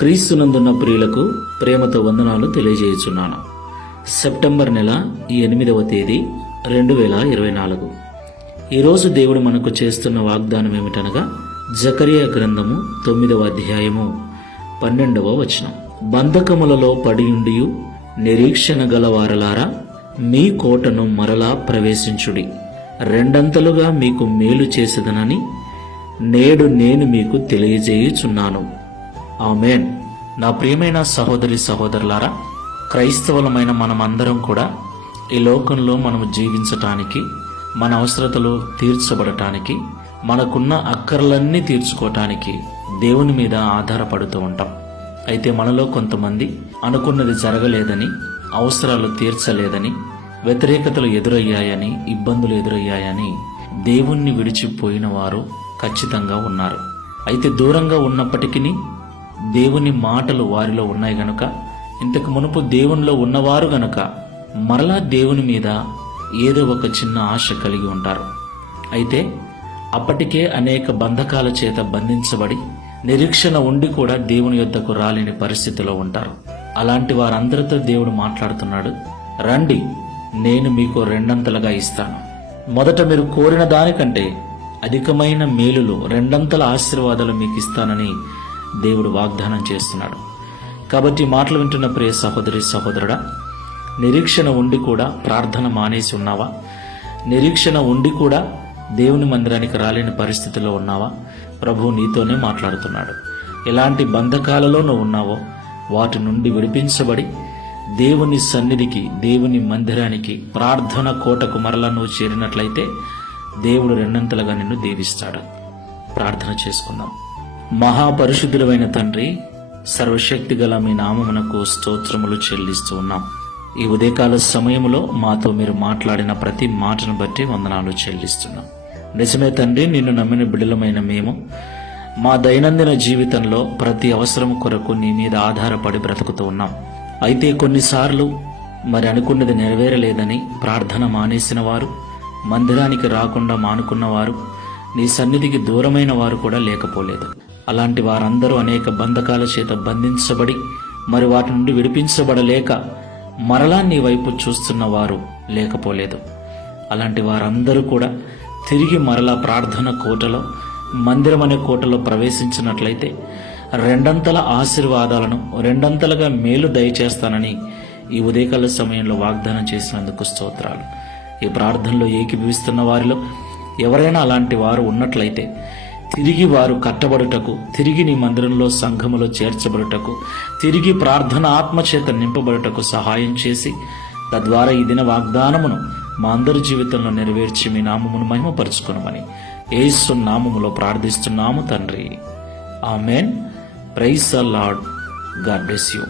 క్రీస్తునందున్న ప్రియులకు ప్రేమతో వందనాలు తెలియజేయుచున్నాను. సెప్టెంబర్ నెల 8వ తేదీ 2024. ఈరోజు దేవుడు మనకు చేస్తున్న వాగ్దానం ఏమిటనగా జకరియా గ్రంథము 9వ అధ్యాయము 12వ వచనం. బంధకములలో పడియుండియు నిరీక్షణ గలవారలారా, మీ కోటను మరలా ప్రవేశించుడి. రెండంతలుగా మీకు మేలు చేసేదనని నేడు నేను మీకు తెలియజేయుచున్నాను. ఆమేన్. నా ప్రియమైన సహోదరి సహోదరులారా, క్రైస్తవులమైన మనమందరం కూడా ఈ లోకంలో మనము జీవించటానికి, మన అవసరతలు తీర్చబడటానికి, మనకున్న అక్కర్లన్నీ తీర్చుకోవటానికి దేవుని మీద ఆధారపడుతూ ఉంటాం. అయితే మనలో కొంతమంది అనుకున్నది జరగలేదని, అవసరాలు తీర్చలేదని, వ్యతిరేకతలు ఎదురయ్యాయని, ఇబ్బందులు ఎదురయ్యాయని దేవుణ్ణి విడిచిపోయిన వారు ఖచ్చితంగా ఉన్నారు. అయితే దూరంగా ఉన్నప్పటికీ దేవుని మాటలు వారిలో ఉన్నాయి గనుక, ఇంతకు మునుపు దేవునిలో ఉన్నవారు గనుక మరలా దేవుని మీద ఏదో ఒక చిన్న ఆశ కలిగి ఉంటారు. అయితే అప్పటికే అనేక బంధకాల చేత బంధించబడి నిరీక్షణ ఉండి కూడా దేవుని యొద్దకు రాలేని పరిస్థితిలో ఉంటారు. అలాంటి వారందరితో దేవుడు మాట్లాడుతున్నాడు. రండి, నేను మీకు రెండంతలుగా ఇస్తాను. మొదట మీరు కోరిన దానికంటే అధికమైన మేలులు, రెండంతల ఆశీర్వాదాలు మీకు ఇస్తానని దేవుడు వాగ్దానం చేస్తున్నాడు. కాబట్టి మాటలు వింటున్న ప్రియ సహోదరి సహోదరుడా, నిరీక్షణ ఉండి కూడా ప్రార్థన మానేసి ఉన్నావా? నిరీక్షణ ఉండి కూడా దేవుని మందిరానికి రాలేని పరిస్థితిలో ఉన్నావా? ప్రభువు నీతోనే మాట్లాడుతున్నాడు. ఎలాంటి బంధకాలలో నువ్వు ఉన్నావో వాటి నుండి విడిపించబడి దేవుని సన్నిధికి, దేవుని మందిరానికి, ప్రార్థన కోటకు మరలా నువ్వు చేరినట్లయితే దేవుడు రెండంతలుగా నిన్ను దీవిస్తాడు. ప్రార్థన చేసుకుందాం. మహాపరిశుద్ధుడైన తండ్రి, సర్వశక్తి గల మీ నామమునకు స్తోత్రములు చెల్లిస్తూ ఉన్నాం. ఈ ఉదయకాల సమయంలో మాతో మీరు మాట్లాడిన ప్రతి మాటను బట్టి వందనాలు చెల్లిస్తున్నాం. నిజమే తండ్రి, నిన్ను నమ్మిన బిడ్డలమైన మేము మా దైనందిన జీవితంలో ప్రతి అవసరం కొరకు నీ మీద ఆధారపడి బ్రతుకుతూ ఉన్నాం. అయితే కొన్నిసార్లు మరి అనుకున్నది నెరవేరలేదని ప్రార్థన మానేసిన వారు, మందిరానికి రాకుండా మానుకున్నవారు, నీ సన్నిధికి దూరమైన వారు కూడా లేకపోలేదు. అలాంటి వారందరూ అనేక బంధకాల చేత బంధించబడి మరి వాటి నుండి విడిపించబడలేక మరలా నీ వైపు చూస్తున్న వారు లేకపోలేదు. అలాంటి వారందరూ కూడా తిరిగి మరలా ప్రార్థన కోటలో, మందిరం అనే కోటలో ప్రవేశించినట్లయితే రెండంతల ఆశీర్వాదాలను, రెండంతలుగా మేలు దయచేస్తానని ఈ ఉదయకాల సమయంలో వాగ్దానం చేసినందుకు స్తోత్రాలు. ఈ ప్రార్థనలో ఏకీభవిస్తున్న వారిలో ఎవరైనా అలాంటి వారు ఉన్నట్లయితే తిరిగి వారు కట్టబడుటకు, తిరిగి నీ మందిరంలో, సంఘములో చేర్చబడుటకు, తిరిగి ప్రార్థన ఆత్మచేత నింపబడుటకు సహాయం చేసి తద్వారా ఈ దిన వాగ్దానమును మా అందరి జీవితంలో నెరవేర్చి మీ నామమును మహిమపరుచుకొనమని యేసు నామములో ప్రార్థిస్తున్నాము తండ్రి. ఆమేన్. Praise the lord. God bless you.